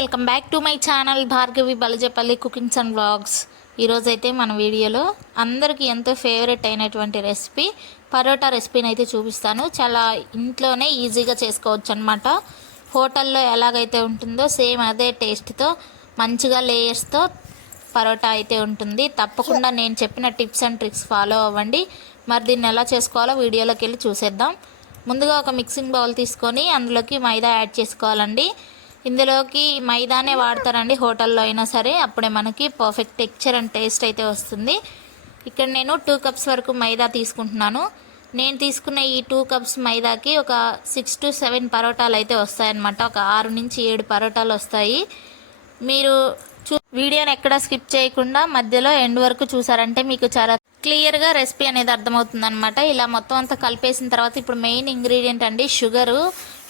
Welcome back to my channel Bhargavi Balajapalli cookings and blogs ఈరోజైతే మన వీడియోలో అందరికీ ఎంతో ఫేవరెట్ అయినటువంటి రెసిపీ పరోటా రెసిపీని అయితే చూపిస్తాను. చాలా ఇంట్లోనే ఈజీగా చేసుకోవచ్చు అనమాట హోటల్లో ఎలాగైతే ఉంటుందో సేమ్ అదే టేస్ట్తో మంచిగా లేయర్స్తో పరోటా అయితే ఉంటుంది. తప్పకుండా నేను చెప్పిన టిప్స్ అండ్ ట్రిక్స్ ఫాలో అవ్వండి. మరి దీన్ని ఎలా చేసుకోవాలో వీడియోలోకి వెళ్ళి చూసేద్దాం. ముందుగా ఒక మిక్సింగ్ బౌల్ తీసుకొని అందులోకి మైదా యాడ్ చేసుకోవాలండి. ఇందులోకి మైదానే వాడతారండి హోటల్లో అయినా సరే. అప్పుడే మనకి పర్ఫెక్ట్ టెక్చర్ అండ్ టేస్ట్ అయితే వస్తుంది. ఇక్కడ నేను టూ కప్స్ వరకు మైదా తీసుకుంటున్నాను. నేను తీసుకున్న ఈ టూ కప్స్ మైదాకి ఒక సిక్స్ టు సెవెన్ పరోటాలు అయితే వస్తాయన్నమాట. ఒక ఆరు నుంచి ఏడు పరోటాలు వస్తాయి. మీరు చూ వీడియోని ఎక్కడ స్కిప్ చేయకుండా మధ్యలో ఎండ్ వరకు చూసారంటే మీకు చాలా క్లియర్గా రెసిపీ అనేది అర్థమవుతుంది అనమాట ఇలా మొత్తం అంతా కలిపేసిన తర్వాత ఇప్పుడు మెయిన్ ఇంగ్రీడియంట్ అండి షుగరు.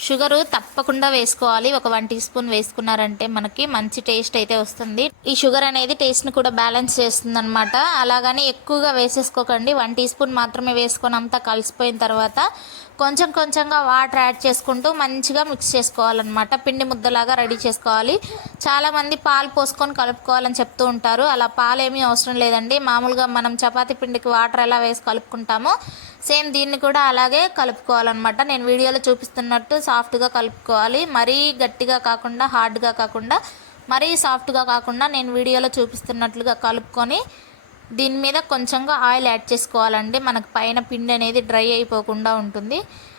షుగరు తప్పకుండా వేసుకోవాలి. ఒక వన్ టీ స్పూన్ వేసుకున్నారంటే మనకి మంచి టేస్ట్ అయితే వస్తుంది. ఈ షుగర్ అనేది టేస్ట్ని కూడా బ్యాలెన్స్ చేస్తుంది అనమాట అలాగని ఎక్కువగా వేసేసుకోకండి. వన్ టీ స్పూన్ మాత్రమే వేసుకొని అంతా కలిసిపోయిన తర్వాత కొంచెం కొంచెంగా వాటర్ యాడ్ చేసుకుంటూ మంచిగా మిక్స్ చేసుకోవాలన్నమాట. పిండి ముద్దలాగా రెడీ చేసుకోవాలి. చాలామంది పాలు పోసుకొని కలుపుకోవాలని చెప్తూ ఉంటారు. అలా పాలు ఏమీ అవసరం లేదండి. మామూలుగా మనం చపాతీ పిండికి వాటర్ ఎలా వేసి కలుపుకుంటామో సేమ్ దీన్ని కూడా అలాగే కలుపుకోవాలన్నమాట. నేను వీడియోలో చూపిస్తున్నట్టు సాఫ్ట్గా కలుపుకోవాలి. మరీ గట్టిగా కాకుండా హార్డ్గా కాకుండా మరీ సాఫ్ట్గా కాకుండా నేను వీడియోలో చూపిస్తున్నట్లుగా కలుపుకొని దీని మీద కొంచెంగా ఆయిల్ యాడ్ చేసుకోవాలండి. మనకు పైన పిండి అనేది డ్రై అయిపోకుండా ఉంటుంది.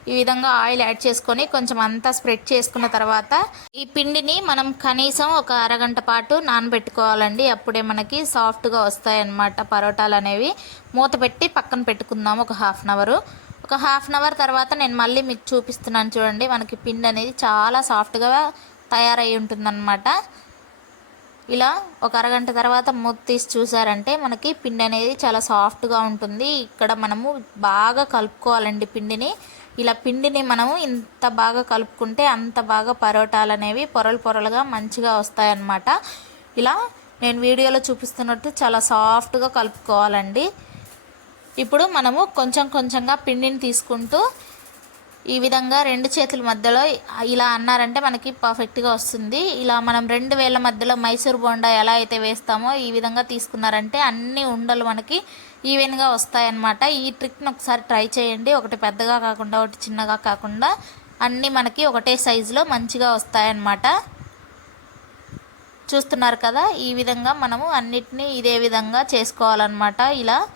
ఈ విధంగా ఆయిల్ యాడ్ చేసుకొని కొంచెం అంతా స్ప్రెడ్ చేసుకున్న తర్వాత ఈ పిండిని మనం కనీసం ఒక అరగంట పాటు నానబెట్టుకోవాలండి. అప్పుడే మనకి సాఫ్ట్గా వస్తాయన్నమాట పరోటాలు అనేవి. మూత పెట్టి పక్కన పెట్టుకుందాం ఒక హాఫ్ అన్ అవరు. ఒక హాఫ్ అన్ అవర్ తర్వాత నేను మళ్ళీ మీకు చూపిస్తున్నాను చూడండి. మనకి పిండి అనేది చాలా సాఫ్ట్గా తయారై ఉంటుందన్నమాట. ఇలా ఒక అరగంట తర్వాత మూత తీసి చూసారంటే మనకి పిండి అనేది చాలా సాఫ్ట్గా ఉంటుంది. ఇక్కడ మనము బాగా కలుపుకోవాలండి పిండిని. ఇలా పిండిని మనము ఇంత బాగా కలుపుకుంటే అంత బాగా పరోటాలు అనేవి పొరలు పొరలుగా మంచిగా వస్తాయన్నమాట. ఇలా నేను వీడియోలో చూపిస్తున్నట్టు చాలా సాఫ్ట్గా కలుపుకోవాలండి. ఇప్పుడు మనము కొంచెం కొంచెంగా పిండిని తీసుకుంటూ ఈ విధంగా రెండు చేతుల మధ్యలో ఇలా అన్నారంటే మనకి పర్ఫెక్ట్గా వస్తుంది. ఇలా మనం రెండు వేల మధ్యలో మైసూర్ బోండా ఎలా అయితే వేస్తామో ఈ విధంగా తీసుకున్నారంటే అన్ని ఉండలు మనకి ఈవెన్గా వస్తాయన్నమాట. ఈ ట్రిక్ని ఒకసారి ట్రై చేయండి. ఒకటి పెద్దగా కాకుండా ఒకటి చిన్నగా కాకుండా అన్నీ మనకి ఒకటే సైజులో మంచిగా వస్తాయన్నమాట. చూస్తున్నారు కదా? ఈ విధంగా మనము అన్నిటినీ ఇదే విధంగా చేసుకోవాలన్నమాట. ఇలా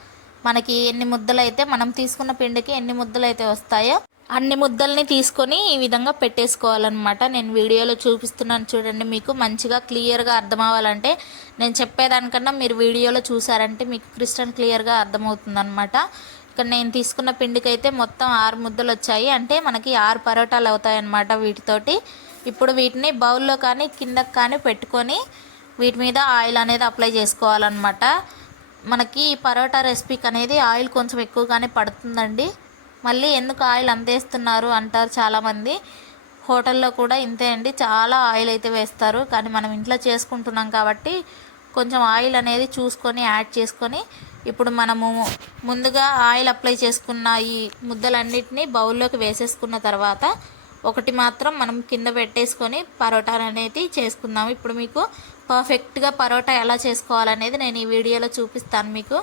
మనకి ఎన్ని ముద్దలు అయితే మనం తీసుకున్న పిండికి ఎన్ని ముద్దలు అయితే వస్తాయో అన్ని ముద్దల్ని తీసుకొని ఈ విధంగా పెట్టేసుకోవాలన్నమాట. నేను వీడియోలో చూపిస్తున్నాను చూడండి మీకు మంచిగా క్లియర్గా అర్థం అవ్వాలంటే నేను చెప్పేదానికన్నా మీరు వీడియోలో చూసారంటే మీకు క్రిస్టల్ క్లియర్గా అర్థమవుతుందన్నమాట. ఇక్కడ నేను తీసుకున్న పిండికి అయితే మొత్తం ఆరు ముద్దలు వచ్చాయి అంటే మనకి ఆరు పరోటాలు అవుతాయన్నమాట వీటితోటి. ఇప్పుడు వీటిని బౌల్లో కానీ కిందకి కానీ పెట్టుకొని వీటి మీద ఆయిల్ అనేది అప్లై చేసుకోవాలన్నమాట. మనకి పరోటా రెసిపీకి అనేది ఆయిల్ కొంచెం ఎక్కువగానే పడుతుందండి. మళ్ళీ ఎందుకు ఆయిల్ అంతేస్తున్నారు అంటారు చాలామంది. హోటల్లో కూడా ఇంతే అండి. చాలా ఆయిల్ అయితే వేస్తారు. కానీ మనం ఇంట్లో చేసుకుంటున్నాం కాబట్టి కొంచెం ఆయిల్ అనేది చూసుకొని యాడ్ చేసుకొని ఇప్పుడు మనము ముందుగా ఆయిల్ అప్లై చేసుకున్న ఈ ముద్దలన్నిటినీ బౌల్లోకి వేసేసుకున్న తర్వాత ఒకటి మాత్రం మనం కింద పెట్టేసుకొని పరోటాలు అనేది చేసుకుందాం. ఇప్పుడు మీకు పర్ఫెక్ట్గా పరోటా ఎలా చేసుకోవాలనేది నేను ఈ వీడియోలో చూపిస్తాను మీకు.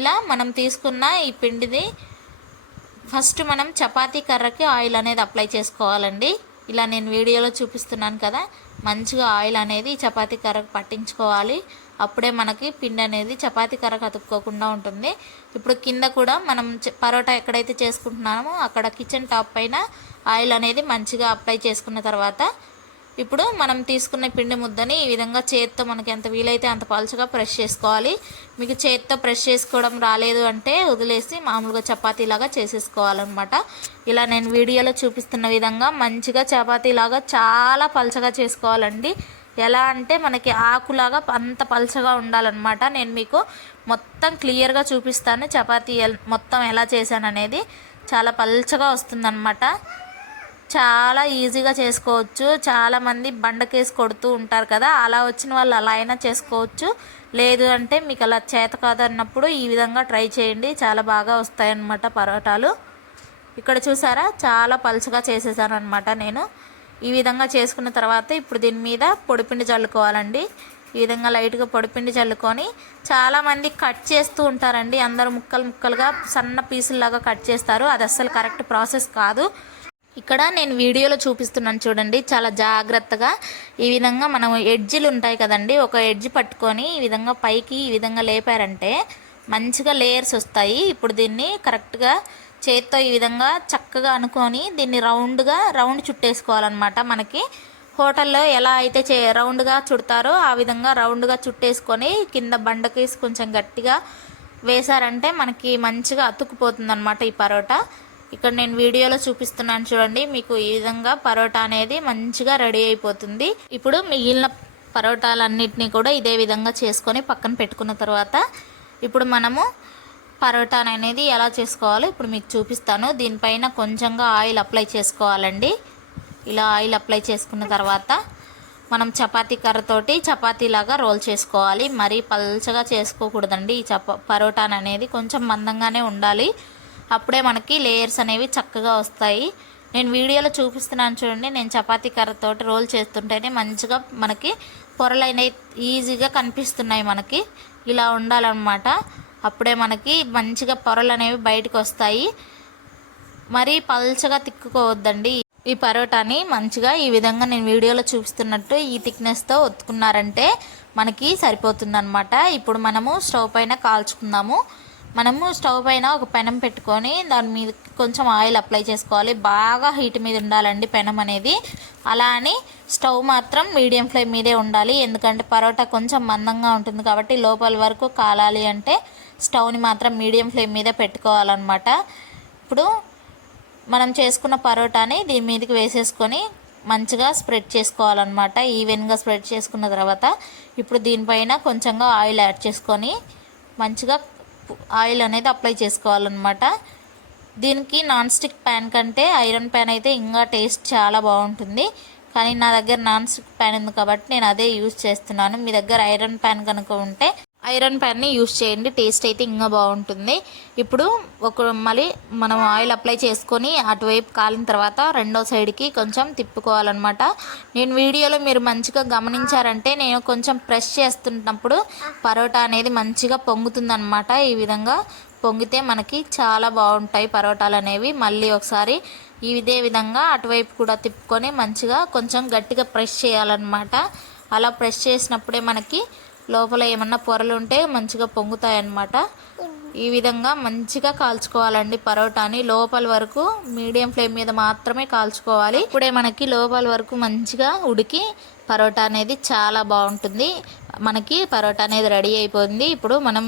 ఇలా మనం తీసుకున్న ఈ పిండిది ఫస్ట్ మనం చపాతీ కర్రకి ఆయిల్ అనేది అప్లై చేసుకోవాలండి. ఇలా నేను వీడియోలో చూపిస్తున్నాను కదా మంచిగా ఆయిల్ అనేది చపాతీ కర్రకు పట్టించుకోవాలి. అప్పుడే మనకి పిండి అనేది చపాతీ కర్ర కతుక్కోకుండా ఉంటుంది. ఇప్పుడు కింద కూడా మనం పరోటా ఎక్కడైతే చేసుకుంటున్నామో అక్కడ కిచెన్ టాప్ పైన ఆయిల్ అనేది మంచిగా అప్లై చేసుకున్న తర్వాత ఇప్పుడు మనం తీసుకున్న పిండి ముద్దని ఈ విధంగా చేత్తో మనకి ఎంత వీలైతే అంత పలుచగా ప్రెష్ చేసుకోవాలి. మీకు చేత్తో ప్రెష్ చేసుకోవడం రాలేదు అంటే వదిలేసి మామూలుగా చపాతీలాగా చేసేసుకోవాలన్నమాట. ఇలా నేను వీడియోలో చూపిస్తున్న విధంగా మంచిగా చపాతీలాగా చాలా పలుచగా చేసుకోవాలండి. ఎలా అంటే మనకి ఆకులాగా అంత పలుచగా ఉండాలన్నమాట. నేను మీకు మొత్తం క్లియర్గా చూపిస్తాను. చపాతీ మొత్తం ఎలా చేశాను అనేది చాలా పలుచగా వస్తుందన్నమాట. చాలా ఈజీగా చేసుకోవచ్చు. చాలామంది బండకేసి కొడుతూ ఉంటారు కదా అలా వచ్చిన వాళ్ళు అలా అయినా చేసుకోవచ్చు. లేదు అంటే మీకు అలా చేత కాదన్నప్పుడు ఈ విధంగా ట్రై చేయండి. చాలా బాగా వస్తాయన్నమాట పరోటాలు. ఇక్కడ చూసారా? చాలా పలుచగా చేసేసాను అనమాట నేను. ఈ విధంగా చేసుకున్న తర్వాత ఇప్పుడు దీని మీద పొడిపిండి చల్లుకోవాలండి ఈ విధంగా లైట్గా పొడిపిండి చల్లుకొని చాలామంది కట్ చేస్తూ ఉంటారండి. అందరూ ముక్కలు ముక్కలుగా సన్న పీసుల్లాగా కట్ చేస్తారు. అది అస్సలు కరెక్ట్ ప్రాసెస్ కాదు. ఇక్కడ నేను వీడియోలో చూపిస్తున్నాను చూడండి. చాలా జాగ్రత్తగా ఈ విధంగా మనం ఎడ్జిలు ఉంటాయి కదండి. ఒక ఎడ్జ్ పట్టుకొని ఈ విధంగా పైకి ఈ విధంగా లేపారంటే మంచిగా లేయర్స్ వస్తాయి. ఇప్పుడు దీన్ని కరెక్ట్గా చేత్తో ఈ విధంగా చక్కగా అనుకొని దీన్ని రౌండ్గా రౌండ్ చుట్టేసుకోవాలన్నమాట మనకి. హోటల్లో ఎలా అయితే చే రౌండ్గా చుడతారో ఆ విధంగా రౌండ్గా చుట్టేసుకొని కింద బండకి కొంచెం గట్టిగా వేశారంటే మనకి మంచిగా అతుక్కుపోతుంది అనమాట ఈ పరోటా. ఇక్కడ నేను వీడియోలో చూపిస్తున్నాను చూడండి మీకు ఈ విధంగా పరోటా అనేది మంచిగా రెడీ అయిపోతుంది. ఇప్పుడు మిగిలిన పరోటాలన్నిటినీ కూడా ఇదే విధంగా చేసుకొని పక్కన పెట్టుకున్న తర్వాత ఇప్పుడు మనము పరోటాన్ అనేది ఎలా చేసుకోవాలో? ఇప్పుడు మీకు చూపిస్తాను. దీనిపైన కొంచెంగా ఆయిల్ అప్లై చేసుకోవాలండి. ఇలా ఆయిల్ అప్లై చేసుకున్న తర్వాత మనం చపాతీ కర్రతోటి చపాతీలాగా రోల్ చేసుకోవాలి. మరీ పల్చగా చేసుకోకూడదండి. ఈ చప పరోటాన్ అనేది కొంచెం మందంగానే ఉండాలి. అప్పుడే మనకి లేయర్స్ అనేవి చక్కగా వస్తాయి. నేను వీడియోలో చూపిస్తున్నాను చూడండి. నేను చపాతీ కర్రతోటి రోల్ చేస్తుంటేనే మంచిగా మనకి పొరలు అనేవి ఈజీగా కనిపిస్తున్నాయి మనకి. ఇలా ఉండాలన్నమాట. అప్పుడే మనకి మంచిగా పొరలు అనేవి బయటకు వస్తాయి. మరీ పల్చగా తిక్కుకోవద్దండి. ఈ పరోటాని మంచిగా ఈ విధంగా నేను వీడియోలో చూపిస్తున్నట్టు ఈ థిక్నెస్తో ఒత్తుకున్నారంటే మనకి సరిపోతుందనమాట ఇప్పుడు మనము స్టవ్ పైన కాల్చుకుందాము. మనము స్టవ్ పైన ఒక పెనం పెట్టుకొని దాని మీద కొంచెం ఆయిల్ అప్లై చేసుకోవాలి. బాగా హీట్ మీద ఉండాలండి పెనం అనేది. అలా అని స్టవ్ మాత్రం మీడియం ఫ్లేమ్ మీదే ఉండాలి. ఎందుకంటే పరోటా కొంచెం మందంగా ఉంటుంది కాబట్టి లోపల వరకు కాలాలి అంటే స్టవ్ని మాత్రం మీడియం ఫ్లేమ్ మీద పెట్టుకోవాలన్నమాట. ఇప్పుడు మనం చేసుకున్న పరోటాని దీని మీదకి వేసేసుకొని మంచిగా స్ప్రెడ్ చేసుకోవాలన్నమాట. ఈవెన్గా స్ప్రెడ్ చేసుకున్న తర్వాత ఇప్పుడు దీనిపైన కొంచెంగా ఆయిల్ యాడ్ చేసుకొని మంచిగా ఆయిల్ అనేది అప్లై చేసుకోవాలన్నమాట. దీనికి నాన్ స్టిక్ ప్యాన్ కంటే ఐరన్ ప్యాన్ అయితే ఇంకా టేస్ట్ చాలా బాగుంటుంది. కానీ నా దగ్గర నాన్ స్టిక్ ప్యాన్ ఉంది కాబట్టి నేను అదే యూజ్ చేస్తున్నాను. మీ దగ్గర ఐరన్ ప్యాన్ కనుక ఉంటే ఐరన్ ప్యాన్ని యూస్ చేయండి టేస్ట్ అయితే ఇంకా బాగుంటుంది. ఇప్పుడు ఒక మళ్ళీ మనం ఆయిల్ అప్లై చేసుకొని అటువైపు కాలిన తర్వాత రెండో సైడ్కి కొంచెం తిప్పుకోవాలన్నమాట. నేను వీడియోలో మీరు మంచిగా గమనించారంటే నేను కొంచెం ప్రెస్ చేస్తున్నప్పుడు పరోటా అనేది మంచిగా పొంగుతుందన్నమాట. ఈ విధంగా పొంగితే మనకి చాలా బాగుంటాయి పరోటాలు అనేవి. మళ్ళీ ఒకసారి ఇదే విధంగా అటువైపు కూడా తిప్పుకొని మంచిగా కొంచెం గట్టిగా ప్రెస్ చేయాలన్నమాట. అలా ప్రెస్ చేసినప్పుడే మనకి లోపల ఏమన్నా పొరలు ఉంటే మంచిగా పొంగుతాయన్నమాట. ఈ విధంగా మంచిగా కాల్చుకోవాలండి పరోటాని. లోపల వరకు మీడియం ఫ్లేమ్ మీద మాత్రమే కాల్చుకోవాలి. ఇప్పుడే మనకి లోపల వరకు మంచిగా ఉడికి పరోటా అనేది చాలా బాగుంటుంది. మనకి పరోటా అనేది రెడీ అయిపోయింది. ఇప్పుడు మనం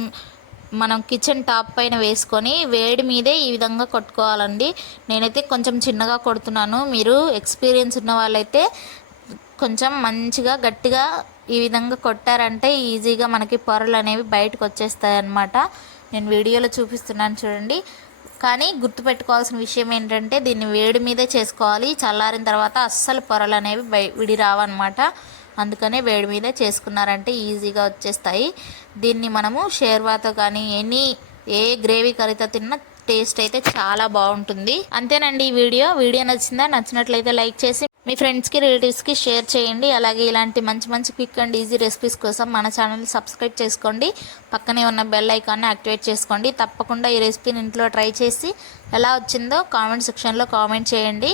మనం కిచెన్ టాప్ పైన వేసుకొని వేడి మీదే ఈ విధంగా కొట్టుకోవాలండి. నేనైతే కొంచెం చిన్నగా కొడుతున్నాను. మీరు ఎక్స్పీరియన్స్ ఉన్న వాళ్ళైతే కొంచెం మంచిగా గట్టిగా ఈ విధంగా కొట్టారంటే ఈజీగా మనకి పొరలు అనేవి బయటకు వచ్చేస్తాయి అన్నమాట నేను వీడియోలో చూపిస్తున్నాను చూడండి. కానీ గుర్తుపెట్టుకోవాల్సిన విషయం ఏంటంటే దీన్ని వేడి మీదే చేసుకోవాలి. చల్లారిన తర్వాత అస్సలు పొరలు అనేవి బయ విడి రావన్నమాట. అందుకనే వేడి మీదే చేసుకున్నారంటే ఈజీగా వచ్చేస్తాయి. దీన్ని మనము షేర్వాతో కానీ ఎనీ ఏ గ్రేవీ కర్రీతో తిన్నా టేస్ట్ అయితే చాలా బాగుంటుంది. అంతేనండి ఈ వీడియో. వీడియో నచ్చిందా? నచ్చినట్లయితే లైక్ చేసి మీ ఫ్రెండ్స్కి రిలేటివ్స్కి షేర్ చేయండి. అలాగే ఇలాంటి మంచి మంచి క్విక్ అండ్ ఈజీ రెసిపీస్ కోసం మన ఛానల్ సబ్స్క్రైబ్ చేసుకోండి. పక్కనే ఉన్న బెల్ ఐకాన్ని యాక్టివేట్ చేసుకోండి. తప్పకుండా ఈ రెసిపీని ఇంట్లో ట్రై చేసి ఎలా వచ్చిందో కామెంట్ సెక్షన్లో కామెంట్ చేయండి.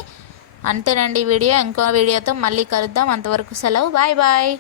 అంతేనండి ఈ వీడియో. ఇంకో వీడియోతో మళ్ళీ కలుద్దాం. అంతవరకు సెలవు. Bye bye.